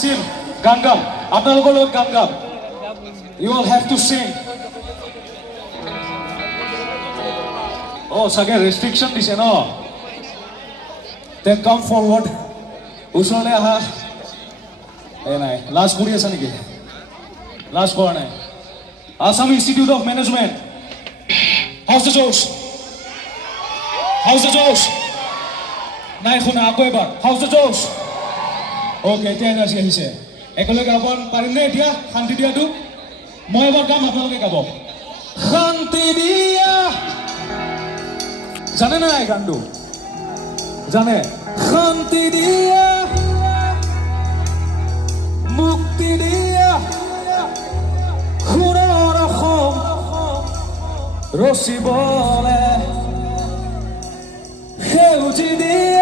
Sing, Gangam. আপোনালোকৰ লগত গান গাম. You all have to sing. Oh, চাগে restriction দিছে ন? Then come forward. ওচৰলৈ আহা. নাই, লাষ্ট কৰি আছা নেকি? লাষ্ট কৰা নাই. Assam Institute of Management. How's the Josh? How's the Josh? নাই শুনা আকৌ এবাৰ. How's the Josh? Okay, এতিয়া এনাৰ্জি আহিছে. একেলগে গাব পাৰিমনে এতিয়া শান্তি দিয়াটো? মই এবাৰ গাম আপোনালোকে গাব. শান্তি দিয়া. জানে নাই গানটো? জানে? শান্তি দিয়া, মুক্তি দিয়া, সোণৰ অসম ৰচিবলে সেউজী দিয়া।